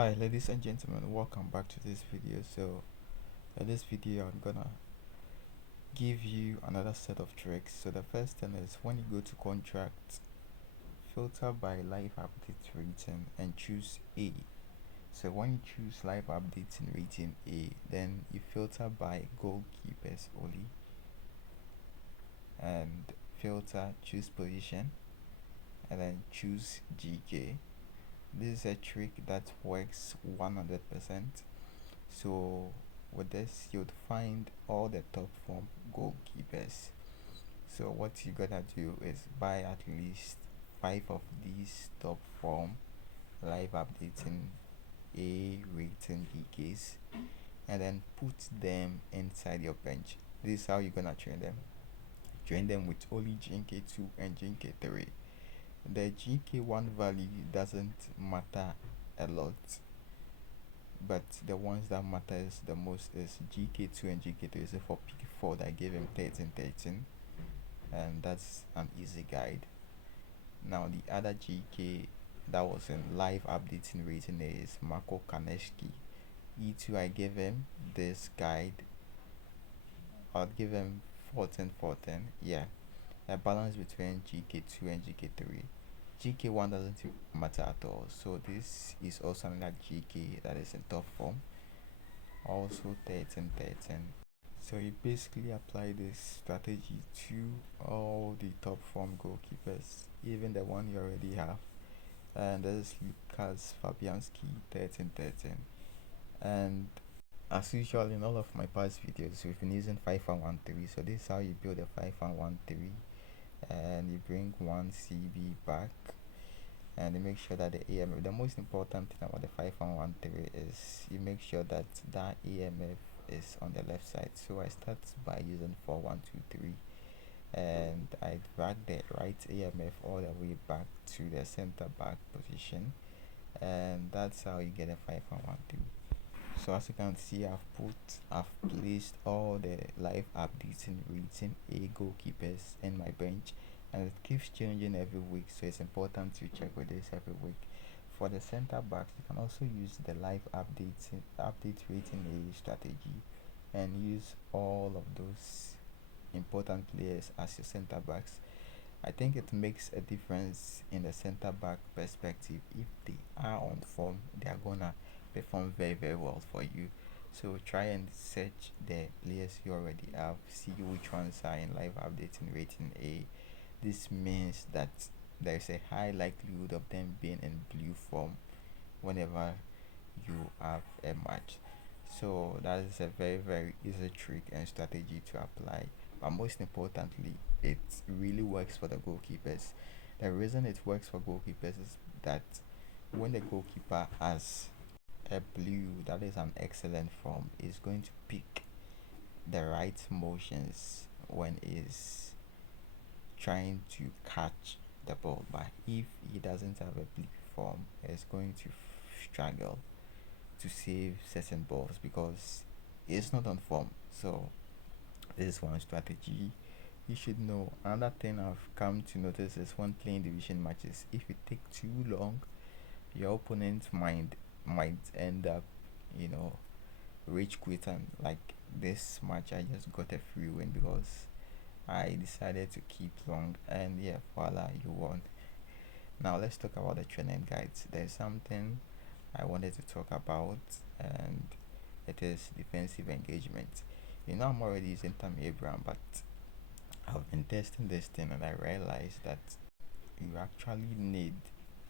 Hi ladies and gentlemen, welcome back to this video. So in this video I'm gonna give you another set of tricks. So the first thing is, when you go to contract, filter by live update rating and choose A. So when you choose live updates and rating A, then you filter by goalkeepers only and choose position and then choose GK. This is a trick that works 100%. So with this, you'd find all the top form goalkeepers. So what you gotta do is buy at least 5 of these top form live updating A rating GKs and then put them inside your bench. This is how you're gonna train them. Train them with only GK2 and GK3. The GK1 value doesn't matter a lot, but the ones that matters the most is GK2 and GK3. So for P4 that gave him 13, and that's an easy guide. Now the other GK that was in live updating rating is Marco Kaneshki. E2, I gave him this guide. I'll give him 14. Yeah, a balance between GK2 and GK3. GK1 doesn't matter at all, so this is also another GK that is in top form, also 13. So you basically apply this strategy to all the top form goalkeepers, even the one you already have. And this is Lucas Fabianski 13. And as usual in all of my past videos, we've been using 5113. So this is how you build a 5113, and you bring one CB back and you make sure that the AMF, the most important thing about the 5113 is you make sure that that AMF is on the left side. So I start by using 4123 and I drag the right AMF all the way back to the center back position, and that's how you get a 5113. So as you can see, I've placed all the live updates and rating A goalkeepers in my bench, and it keeps changing every week, so it's important to check with this every week. For the center backs, you can also use the live update rating A strategy and use all of those important players as your center backs. I think it makes a difference in the center back perspective. If they are on form, they are gonna perform very well for you. So try and search the players you already have, see which ones are in live updating rating A. This means that there is a high likelihood of them being in blue form whenever you have a match. So that is a very easy trick and strategy to apply, but most importantly, it really works for the goalkeepers. The reason it works for goalkeepers is that when the goalkeeper has a blue that is an excellent form, is going to pick the right motions when is trying to catch the ball. But if he doesn't have a blue form, he's going to struggle to save certain balls because it's not on form. So this is one strategy you should know. Another thing I've come to notice is when playing division matches, if it take too long, your opponent might end up, rage quit, and like this match I just got a free win because I decided to keep long, and yeah, voila, you won. Now let's talk about the training guides. There's something I wanted to talk about, and it is defensive engagement. I'm already using Tammy Abraham, but I've been testing this thing and I realized that you actually need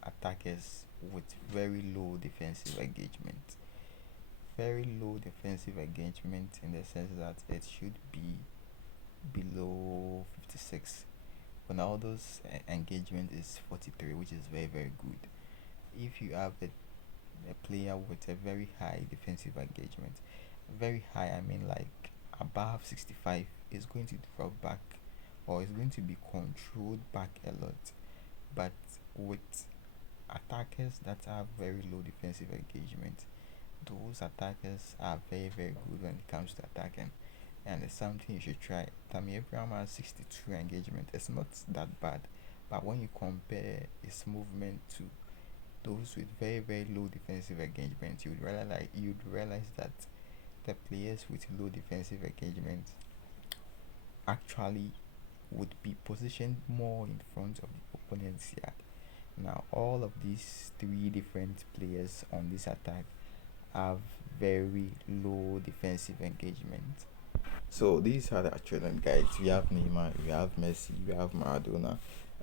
attackers with very low defensive engagement. Very low defensive engagement in the sense that it should be below 56. Ronaldo's engagement is 43, which is very good. If you have a player with a very high defensive engagement, very high, I mean like above 65, is going to drop back or is going to be controlled back a lot. But with attackers that have very low defensive engagement, those attackers are very good when it comes to attacking, and it's something you should try. Tammy Abraham has 62 engagement. It's not that bad, but when you compare his movement to those with very low defensive engagement, you'd realize that the players with low defensive engagement actually would be positioned more in front of the opponent's yard. Now, all of these three different players on this attack have very low defensive engagement. So these are the actual guides. We have Neymar, we have Messi, we have Maradona,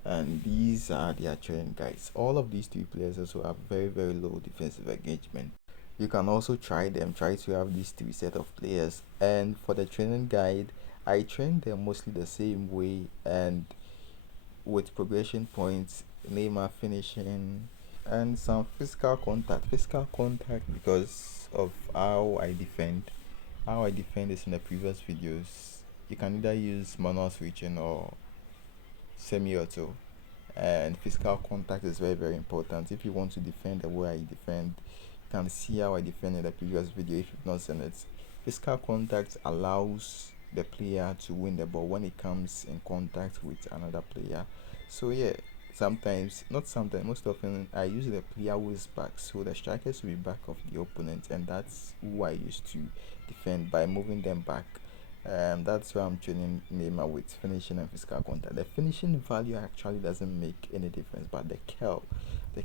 and these are the actual guides. All of these three players also have very low defensive engagement. You can also try to have these three set of players. And for the training guide, I train them mostly the same way and with progression points, Neymar finishing, and some physical contact. Physical contact because of how I defend. How I defend is in the previous videos. You can either use manual switching or semi-auto, and physical contact is very important if you want to defend the way I defend. You can see how I defend in the previous video if you've not seen it. Physical contact allows the player to win the ball when it comes in contact with another player. So yeah, sometimes, not sometimes, most often I use the player who is back, so the strikers will be back of the opponent, and that's who I used to defend by moving them back. That's why I'm training Neymar with finishing and physical contact. The finishing value actually doesn't make any difference, but the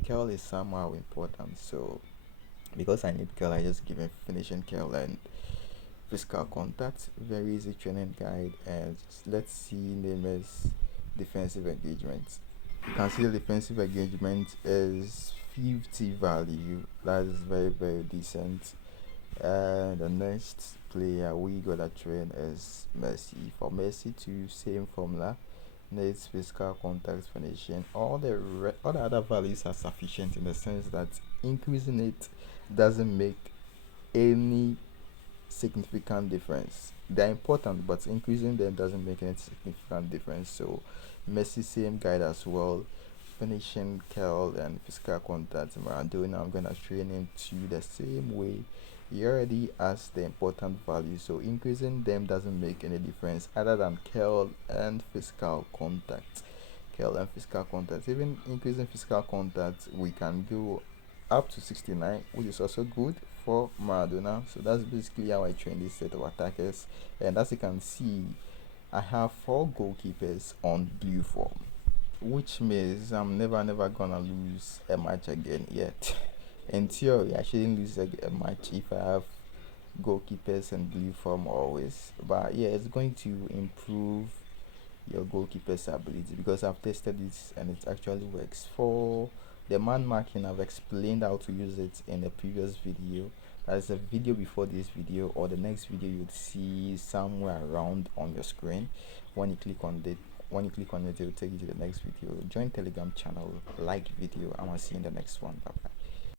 curl is somehow important. So because I need curl, I just give him finishing curl and physical contact. Very easy training guide. And let's see Neymar's defensive engagement. You can see the defensive engagement is 50 value. That is very decent. And the next player we gotta train is Messi. For Messi to same formula, needs physical contact finishing. All the other values are sufficient in the sense that increasing it doesn't make any significant difference. They're important, but increasing them doesn't make any significant difference. So Messi same guide as well. Finishing, curl, and physical contact. Maradona, I'm gonna train him to the same way. He already has the important value, so increasing them doesn't make any difference other than curl and physical contact. Curl and physical contact. Even increasing physical contact, we can go up to 69, which is also good for Maradona. So that's basically how I train this set of attackers. And as you can see, I have 4 goalkeepers on blue form, which means I'm never gonna lose a match again yet. In theory, I shouldn't lose a match if I have goalkeepers in blue form always. But yeah, it's going to improve your goalkeeper's ability because I've tested this and it actually works. For the man marking, I've explained how to use it in a previous video. That's a video before this video, or the next video you'd see somewhere around on your screen. When you click on it, it will take you to the next video. Join Telegram channel, like video, and I'll see you in the next one. Bye.